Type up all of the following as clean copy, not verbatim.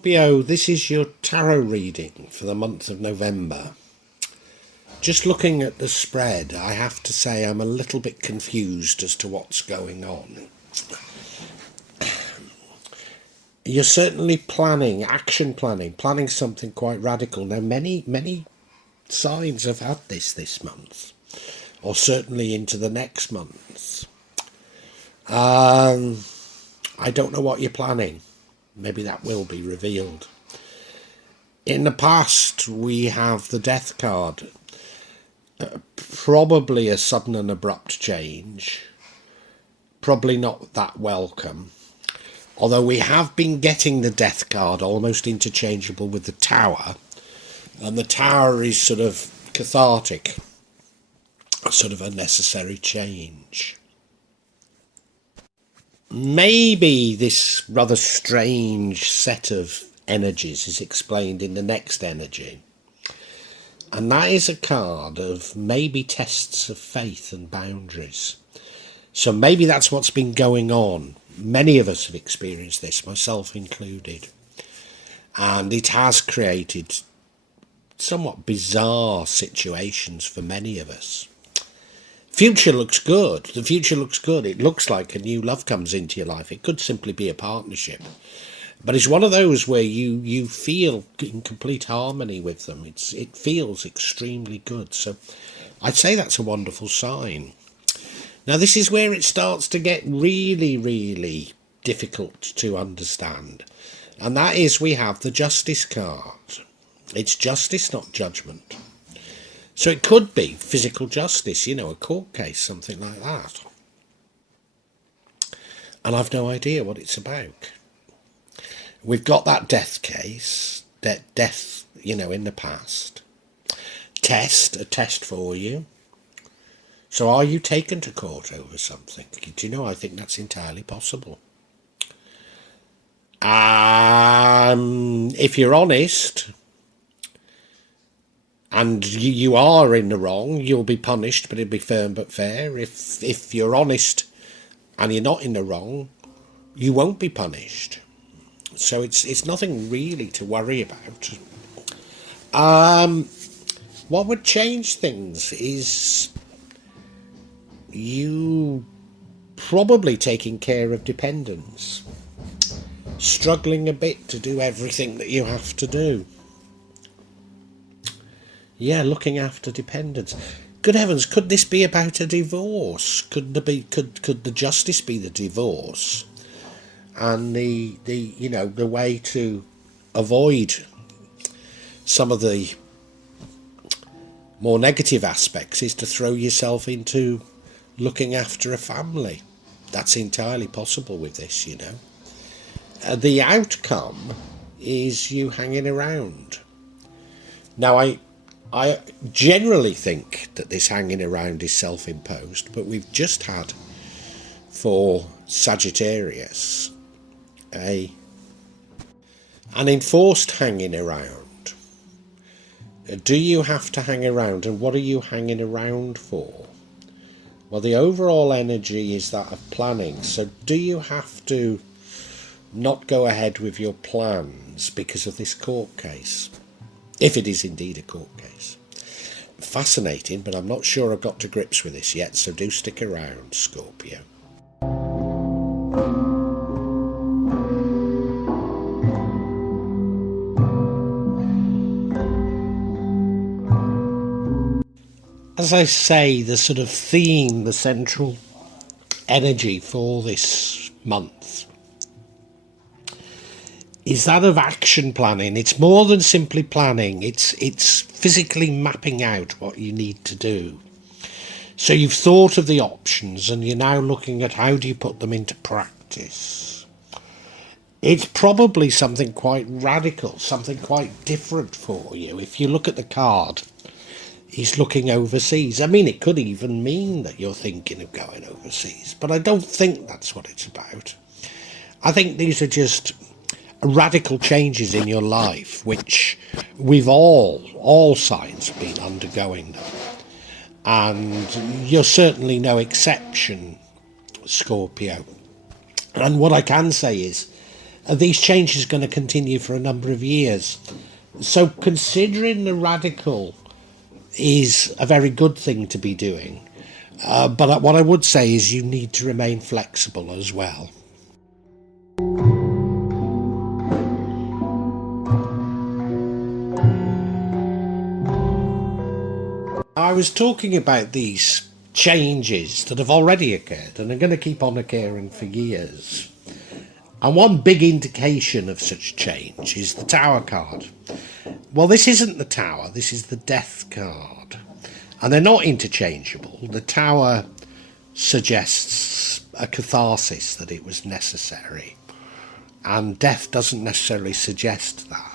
Scorpio, this is your tarot reading for the month of November. Just looking at the spread, I have to say I'm a little bit confused as to what's going on. You're certainly planning something quite radical. Now, many signs have had this month, or certainly into the next month. I don't know what you're planning. Maybe that will be revealed. In the past, we have the Death card. Probably a sudden and abrupt change. Probably not that welcome. Although we have been getting the Death card almost interchangeable with the Tower. And the Tower is sort of cathartic. Sort of a necessary change. Maybe this rather strange set of energies is explained in the next energy. And that is a card of maybe tests of faith and boundaries. So maybe that's what's been going on. Many of us have experienced this, myself included. And it has created somewhat bizarre situations for many of us. Future looks good. The future looks good. It looks like a new love comes into your life. It could simply be a partnership. But it's one of those where you feel in complete harmony with them. It feels extremely good. So I'd say that's a wonderful sign. Now, this is where it starts to get really, really difficult to understand. And that is we have the Justice card. It's justice, not judgment. So it could be physical justice, a court case, something like that. And I've no idea what it's about. We've got that death case, death, in the past. A test for you. So are you taken to court over something? Do you know, I think that's entirely possible. If you're honest, and you are in the wrong, you'll be punished, but it'll be firm but fair. If you're honest and you're not in the wrong, you won't be punished. So it's nothing really to worry about. What would change things is you probably taking care of dependents, struggling a bit to do everything that you have to do. Yeah, looking after dependents. Good heavens, could this be about a divorce? Could the justice be the divorce? And the way to avoid some of the more negative aspects is to throw yourself into looking after a family. That's entirely possible with this, The outcome is you hanging around. Now, I generally think that this hanging around is self-imposed, but we've just had, for Sagittarius, an enforced hanging around. Do you have to hang around, and what are you hanging around for? Well, the overall energy is that of planning, so do you have to not go ahead with your plans because of this court case? If it is indeed a court case. Fascinating, but I'm not sure I've got to grips with this yet, so do stick around, Scorpio. As I say, the sort of theme, the central energy for this month is that of action planning. It's more than simply planning. It's physically mapping out what you need to do. So you've thought of the options and you're now looking at how do you put them into practice. It's probably something quite radical, something quite different for you. If you look at the card, he's looking overseas. I mean, it could even mean that you're thinking of going overseas, but I don't think that's what it's about. I think these are just radical changes in your life, which we've all signs been undergoing them. And you're certainly no exception, Scorpio. And what I can say is these changes are going to continue for a number of years. So considering the radical is a very good thing to be doing. But what I would say is you need to remain flexible as well. I was talking about these changes that have already occurred and are going to keep on occurring for years. And one big indication of such change is the Tower card. Well, this isn't the Tower, this is the Death card. And they're not interchangeable. The Tower suggests a catharsis, that it was necessary. And Death doesn't necessarily suggest that.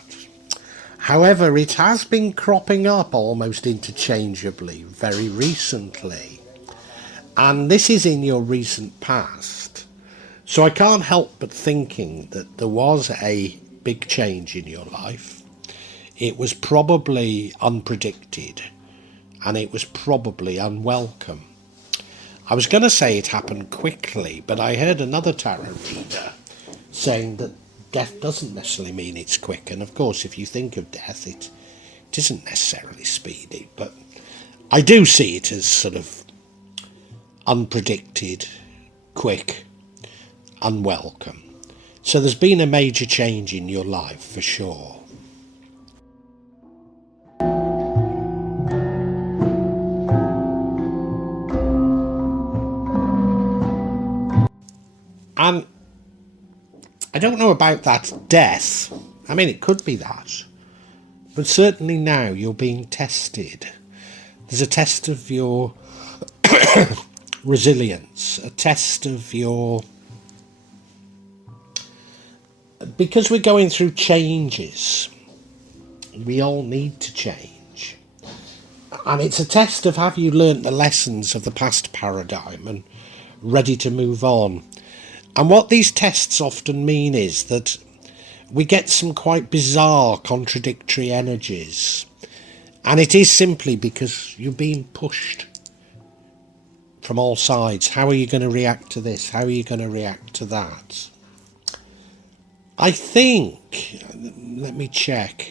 However, it has been cropping up almost interchangeably very recently. And this is in your recent past. So I can't help but thinking that there was a big change in your life. It was probably unpredicted, and it was probably unwelcome. I was going to say it happened quickly, but I heard another tarot reader saying that death doesn't necessarily mean it's quick. And of course, if you think of death, it isn't necessarily speedy. But I do see it as sort of unpredicted, quick, unwelcome. So there's been a major change in your life for sure. And I don't know about that death. I mean, it could be that. But certainly now you're being tested. There's a test of your resilience, a test of your... Because we're going through changes, we all need to change. And it's a test of, have you learnt the lessons of the past paradigm and ready to move on? And what these tests often mean is that we get some quite bizarre, contradictory energies. And it is simply because you're being pushed from all sides. How are you going to react to this? How are you going to react to that? I think, let me check.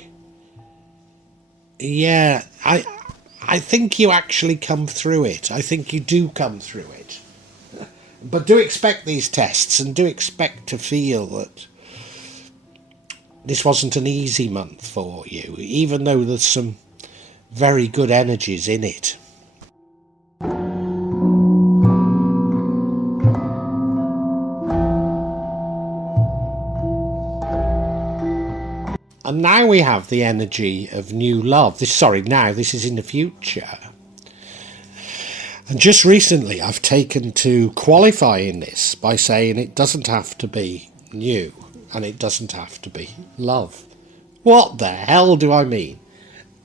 Yeah, I think you actually come through it. I think you do come through it. But do expect these tests, and do expect to feel that this wasn't an easy month for you, even though there's some very good energies in it. And now we have the energy of new love. This is in the future. And just recently I've taken to qualifying this by saying it doesn't have to be new and it doesn't have to be love. What the hell do I mean?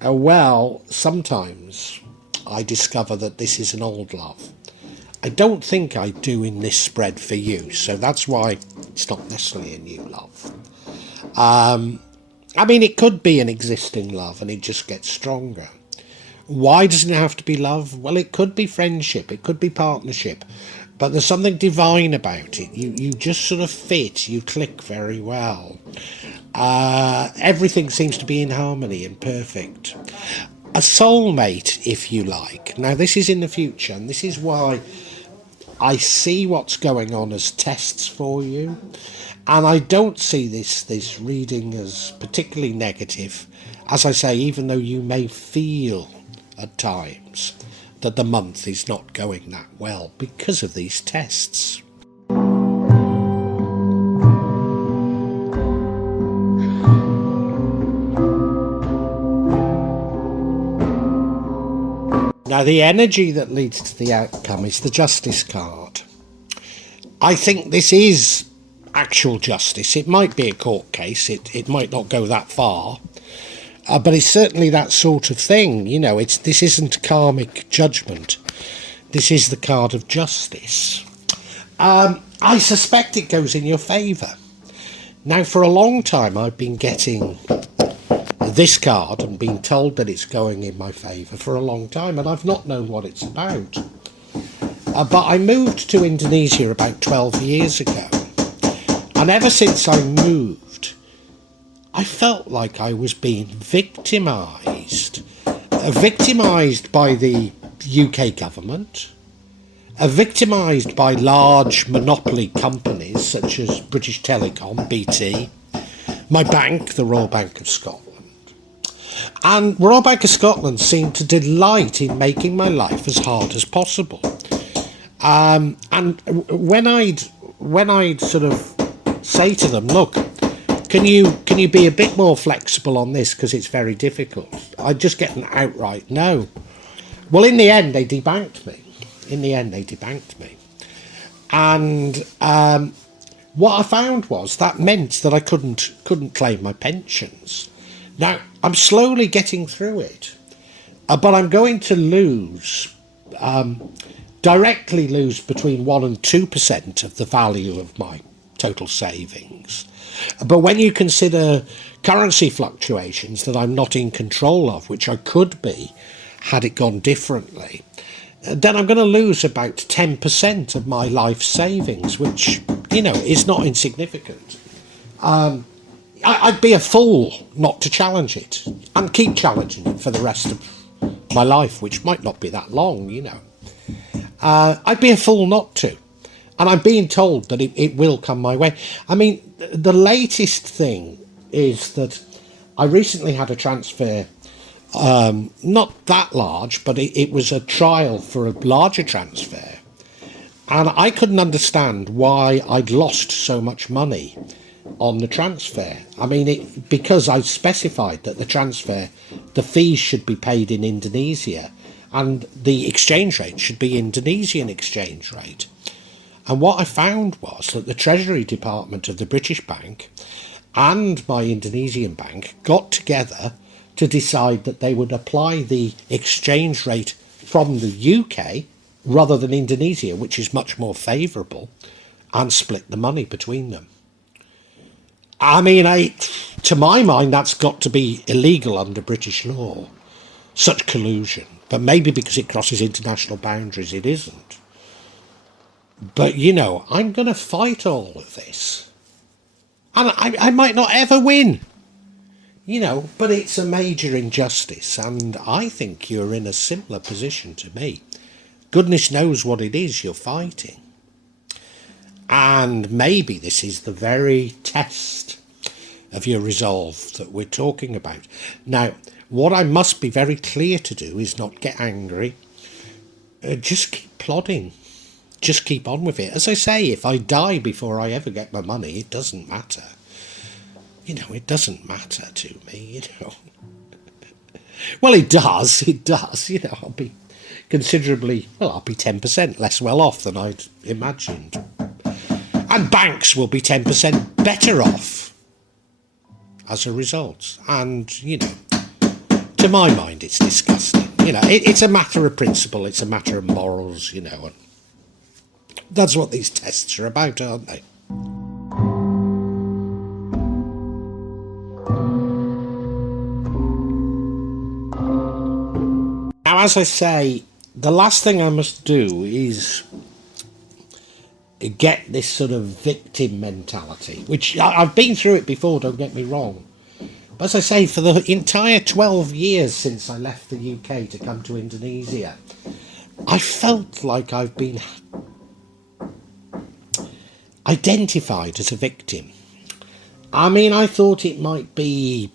Well, sometimes I discover that this is an old love. I don't think I do in this spread for you, so that's why it's not necessarily a new love. I mean, it could be an existing love and it just gets stronger. Why doesn't it have to be love? Well, it could be friendship, it could be partnership, but there's something divine about it. You just sort of fit, you click very well. Everything seems to be in harmony and perfect. A soulmate, if you like. Now, this is in the future, and this is why I see what's going on as tests for you. And I don't see this reading as particularly negative. As I say, even though you may feel at times that the month is not going that well because of these tests. Now, the energy that leads to the outcome is the Justice card. I think this is actual justice. It might be a court case, it might not go that far, but it's certainly that sort of thing. You know, this isn't karmic judgment. This is the card of justice. I suspect it goes in your favour. Now, for a long time, I've been getting this card and been told that it's going in my favour for a long time, and I've not known what it's about. But I moved to Indonesia about 12 years ago, And ever since I moved, I felt like I was being victimised. Victimised by the UK government, victimised by large monopoly companies such as British Telecom, BT, my bank, the Royal Bank of Scotland. And Royal Bank of Scotland seemed to delight in making my life as hard as possible. And when I'd sort of say to them, look, can you be a bit more flexible on this because it's very difficult, I'd just get an outright no. Well, in the end, they debanked me. And what I found was that meant that I couldn't claim my pensions. Now, I'm slowly getting through it, but I'm going to directly lose between 1% and 2% of the value of my total savings. But when you consider currency fluctuations that I'm not in control of, which I could be had it gone differently, then I'm going to lose about 10% of my life savings, which, is not insignificant. I'd be a fool not to challenge it and keep challenging it for the rest of my life, which might not be that long, I'd be a fool not to. And I'm being told that it will come my way. I mean, the latest thing is that I recently had a transfer, not that large, but it was a trial for a larger transfer. And I couldn't understand why I'd lost so much money on the transfer. I mean, because I specified that the fees should be paid in Indonesia and the exchange rate should be Indonesian exchange rate. And what I found was that the Treasury Department of the British Bank and my Indonesian bank got together to decide that they would apply the exchange rate from the UK rather than Indonesia, which is much more favourable, and split the money between them. I mean, to my mind, that's got to be illegal under British law, such collusion. But maybe because it crosses international boundaries, it isn't. But, I'm going to fight all of this. And I might not ever win. But it's a major injustice. And I think you're in a similar position to me. Goodness knows what it is you're fighting. And maybe this is the very test of your resolve that we're talking about. Now, what I must be very clear to do is not get angry. Just keep plodding. Just keep on with it. As I say, if I die before I ever get my money, it doesn't matter. It doesn't matter to me, Well, it does. I'll be I'll be 10% less well off than I'd imagined. And banks will be 10% better off as a result. And, to my mind, it's disgusting. It's a matter of principle. It's a matter of morals, and that's what these tests are about, aren't they? Now, as I say, the last thing I must do is get this sort of victim mentality, which I've been through it before, don't get me wrong. But as I say, for the entire 12 years since I left the UK to come to Indonesia, I felt like I've been identified as a victim. I mean, I thought it might be,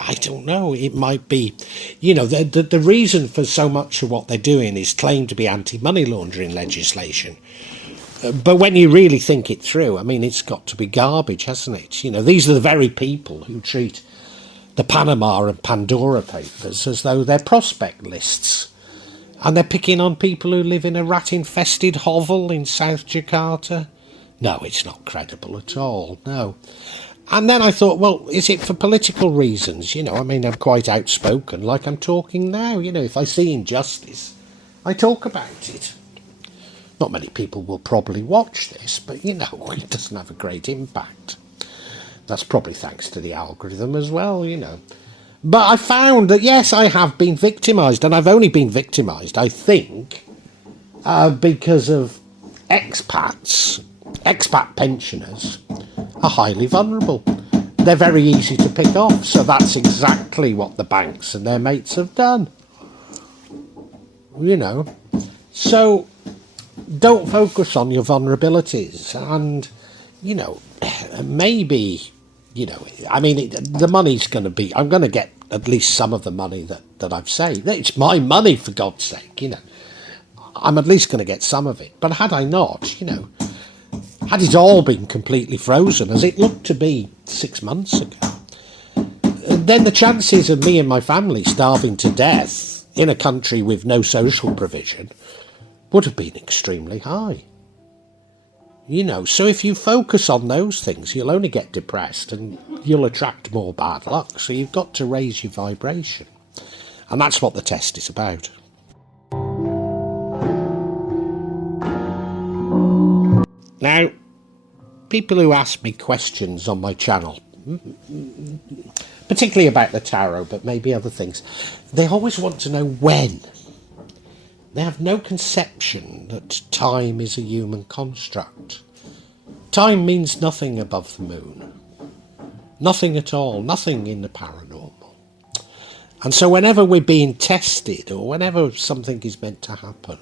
I don't know, it might be, the reason for so much of what they're doing is claimed to be anti-money laundering legislation. But when you really think it through, I mean, it's got to be garbage, hasn't it? These are the very people who treat the Panama and Pandora Papers as though they're prospect lists. And they're picking on people who live in a rat-infested hovel in South Jakarta. No, it's not credible at all, no. And then I thought, well, is it for political reasons? I'm quite outspoken, like I'm talking now. If I see injustice, I talk about it. Not many people will probably watch this, but, it doesn't have a great impact. That's probably thanks to the algorithm as well, But I found that, yes, I have been victimised, and I've only been victimised, I think, because of expat pensioners are highly vulnerable. They're very easy to pick off. So that's exactly what the banks and their mates have done. You know, so don't focus on your vulnerabilities, and you know, maybe, you know, I mean, the money's going to be, I'm going to get at least some of the money that I've saved. It's my money, for God's sake, you know. I'm at least going to get some of it. But had I not, you know, had it all been completely frozen, as it looked to be 6 months ago, then the chances of me and my family starving to death in a country with no social provision would have been extremely high. You know, so if you focus on those things, you'll only get depressed and you'll attract more bad luck. So you've got to raise your vibration. And that's what the test is about. Now, people who ask me questions on my channel, particularly about the tarot, but maybe other things, they always want to know when. They have no conception that time is a human construct. Time means nothing above the moon. Nothing at all, nothing in the paranormal. And so whenever we're being tested, or whenever something is meant to happen,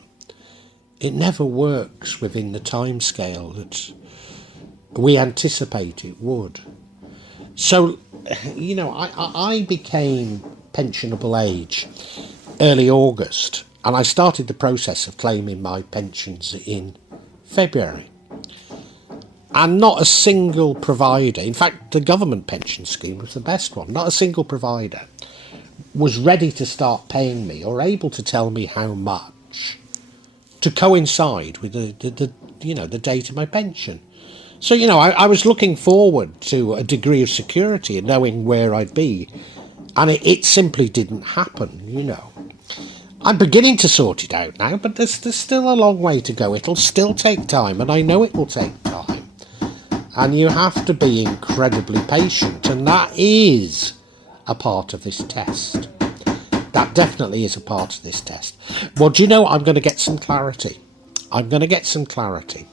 it never works within the time scale that we anticipate it would. So, you know, I became pensionable age early August, and I started the process of claiming my pensions in February. And not a single provider, in fact, the government pension scheme was the best one, not a single provider was ready to start paying me or able to tell me how much to coincide with the you know, the date of my pension. So, you know, I was looking forward to a degree of security and knowing where I'd be, and it simply didn't happen, you know. I'm beginning to sort it out now, but there's still a long way to go. It'll still take time, and I know it will take time. And you have to be incredibly patient, and that is a part of this test. That definitely is a part of this test. Well, do you know, I'm going to get some clarity. I'm going to get some clarity.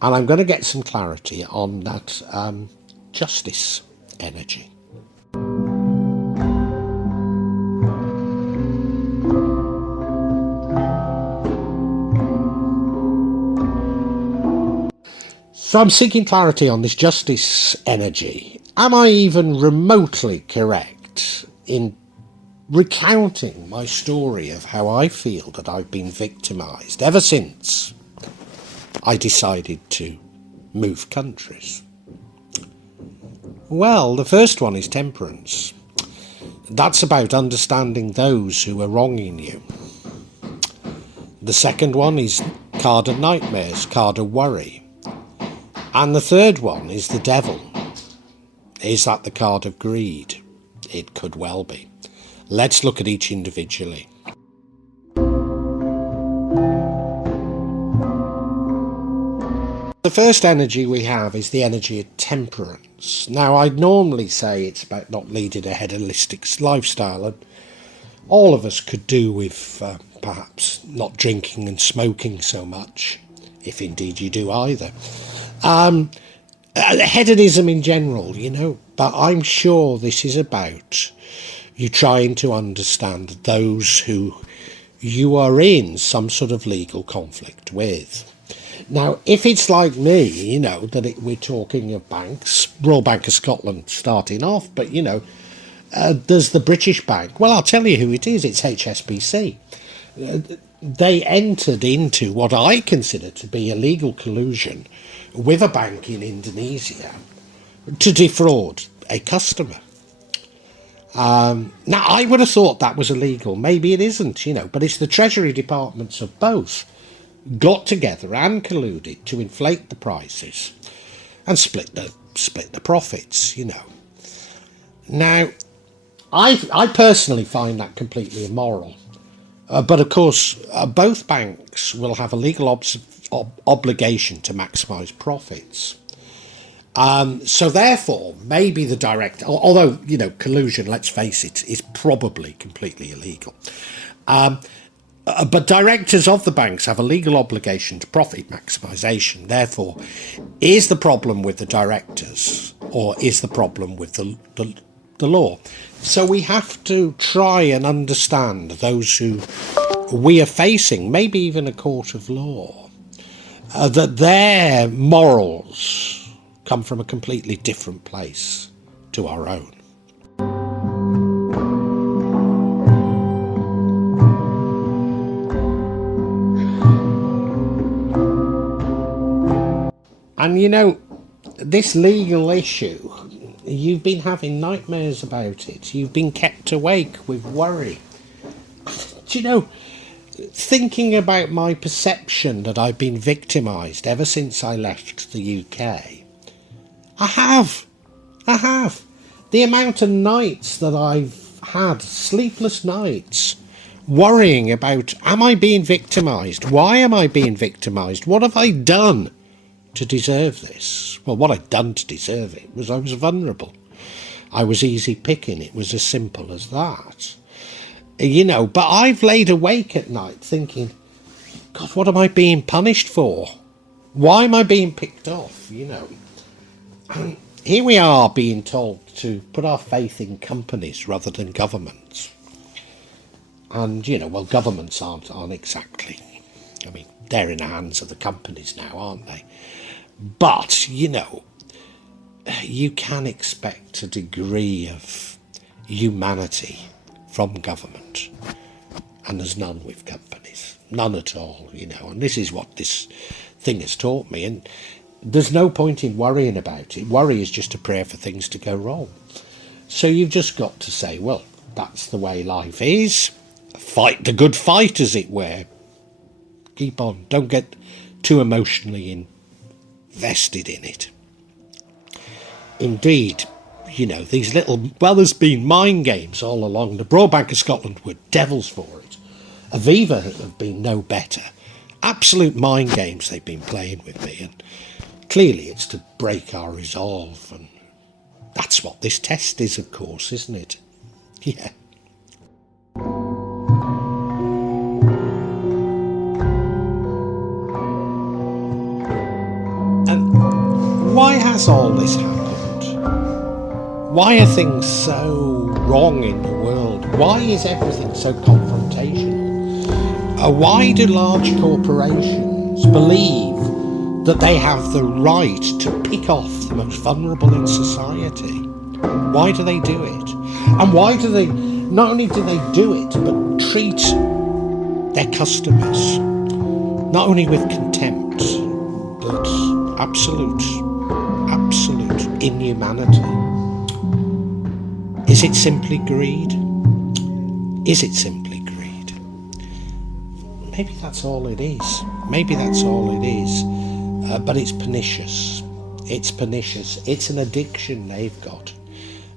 And I'm going to get some clarity on that justice energy. So I'm seeking clarity on this justice energy. Am I even remotely correct in recounting my story of how I feel that I've been victimised ever since I decided to move countries? Well, the first one is temperance. That's about understanding those who are wronging you. The second one is card of nightmares, card of worry. And the third one is the devil. Is that the card of greed? It could well be. Let's look at each individually. The first energy we have is the energy of temperance. Now, I'd normally say it's about not leading a hedonistic lifestyle, and all of us could do with perhaps not drinking and smoking so much, if indeed you do either. Hedonism in general, you know, but I'm sure this is about you trying to understand those who you are in some sort of legal conflict with. Now, if it's like me, you know, that we're talking of banks, Royal Bank of Scotland starting off, but, you know, there's the British Bank. Well, I'll tell you who it is. It's HSBC. They entered into what I consider to be illegal collusion with a bank in Indonesia to defraud a customer. Now, I would have thought that was illegal. Maybe it isn't, you know, but it's the Treasury departments of both got together and colluded to inflate the prices and split the profits, you know. Now, I personally find that completely immoral. But of course, both banks will have a legal obligation to maximise profits. So therefore, maybe the direct, although, you know, collusion, let's face it, is probably completely illegal. But directors of the banks have a legal obligation to profit maximisation. Therefore, is the problem with the directors or is the problem with the law? So we have to try and understand those who we are facing, maybe even a court of law, that their morals come from a completely different place to our own. And you know, this legal issue, you've been having nightmares about it. You've been kept awake with worry. Do you know, thinking about my perception that I've been victimised ever since I left the UK, I have. The amount of nights that I've had, sleepless nights, worrying about, am I being victimised? Why am I being victimised? What have I done to deserve this? Well, what I'd done to deserve it was I was vulnerable. I was easy picking. It was as simple as that. You know, but I've laid awake at night thinking, God, what am I being punished for? Why am I being picked off? You know, and here we are being told to put our faith in companies rather than governments. And, you know, well, governments aren't exactly, I mean, they're in the hands of the companies now, aren't they? But, you know, you can expect a degree of humanity from government, and there's none with companies, none at all, you know, and this is what this thing has taught me, and there's no point in worrying about it. Worry is just a prayer for things to go wrong. So you've just got to say, well, that's the way life is. Fight the good fight, as it were. Keep on. Don't get too emotionally invested in it. Indeed, you know, these little, well, there's been mind games all along. The Broad Bank of Scotland were devils for it. Aviva have been no better. Absolute mind games they've been playing with me, and clearly it's to break our resolve, and that's what this test is, of course, isn't it? Yeah. And why has all this happened? Why are things so wrong in the world? Why is everything so confrontational? Why do large corporations believe that they have the right to pick off the most vulnerable in society? Why do they do it? And why do they, not only do they do it, but treat their customers not only with contempt, but absolute inhumanity? Is it simply greed? Is it simply greed? Maybe that's all it is. Maybe that's all it is. But it's pernicious. It's pernicious. It's an addiction they've got.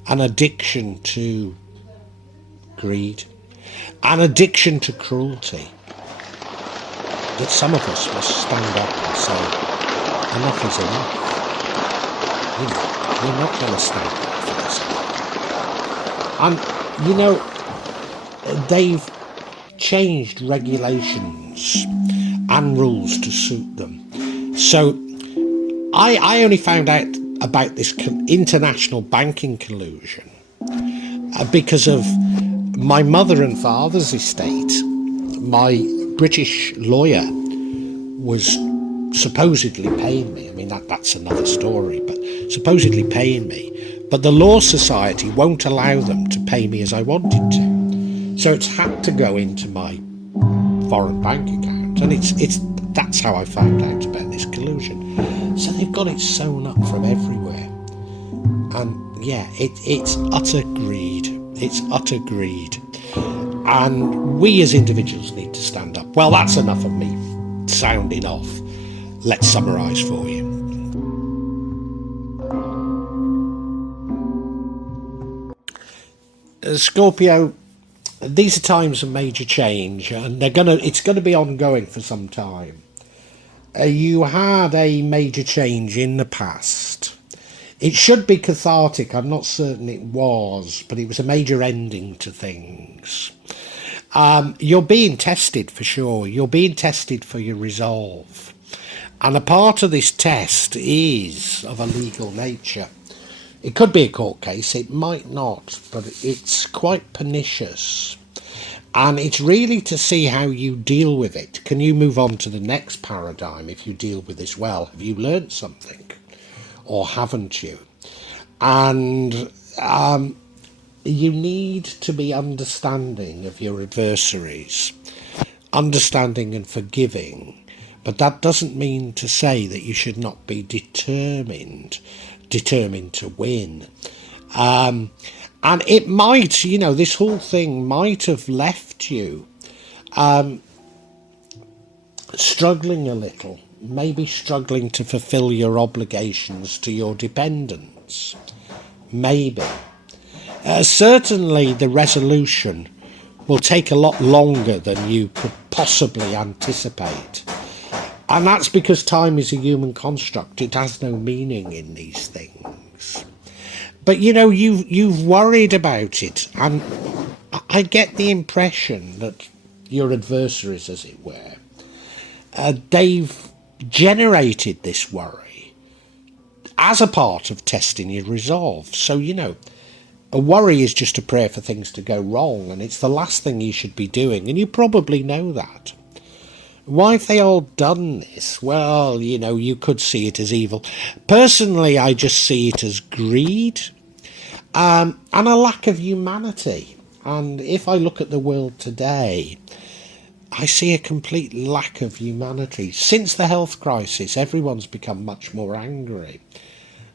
An addiction to greed. An addiction to cruelty. That some of us must stand up and say, enough is enough. You know, we're not going to stand up for this. And, you know, they've changed regulations and rules to suit them. So I only found out about this international banking collusion because of my mother and father's estate. My British lawyer was supposedly paying me. I mean, that's another story, but supposedly paying me. But the Law Society won't allow them to pay me as I wanted to. So it's had to go into my foreign bank account. And that's how I found out about this collusion. So they've got it sewn up from everywhere. And yeah, it's utter greed. It's utter greed. And we as individuals need to stand up. Well, that's enough of me sounding off. Let's summarise for you. Scorpio, these are times of major change, and it's going to be ongoing for some time. You had a major change in the past. It should be cathartic. I'm not certain it was, but it was a major ending to things. You're being tested for sure. You're being tested for your resolve. And a part of this test is of a legal nature. It could be a court case, it might not, but it's quite pernicious. And it's really to see how you deal with it. Can you move on to the next paradigm if you deal with this well? Have you learnt something? Or haven't you? And you need to be understanding of your adversaries, understanding and forgiving. But that doesn't mean to say that you should not be determined to win. And it might, this whole thing might have left you struggling a little, maybe struggling to fulfill your obligations to your dependents. Maybe. Certainly the resolution will take a lot longer than you could possibly anticipate. And that's because time is a human construct. It has no meaning in these things. But you've worried about it, and I get the impression that your adversaries, as it were, they've generated this worry as a part of testing your resolve. So, a worry is just a prayer for things to go wrong, and it's the last thing you should be doing, and you probably know that. Why have they all done this? Well, you could see it as evil. Personally, I just see it as greed and a lack of humanity. And if I look at the world today, I see a complete lack of humanity. Since the health crisis, everyone's become much more angry.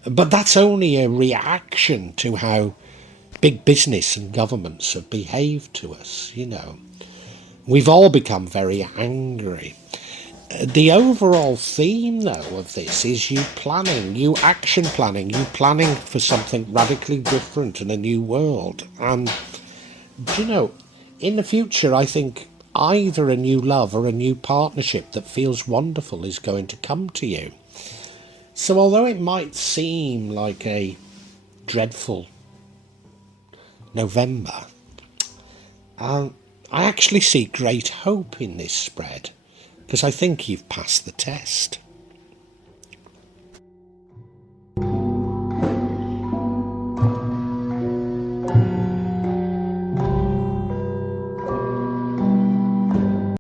But that's only a reaction to how big business and governments have behaved to us, We've all become very angry. The overall theme, though, of this is you action planning, you planning for something radically different in a new world. And, in the future, I think either a new love or a new partnership that feels wonderful is going to come to you. So although it might seem like a dreadful November, I actually see great hope in this spread, because I think you've passed the test.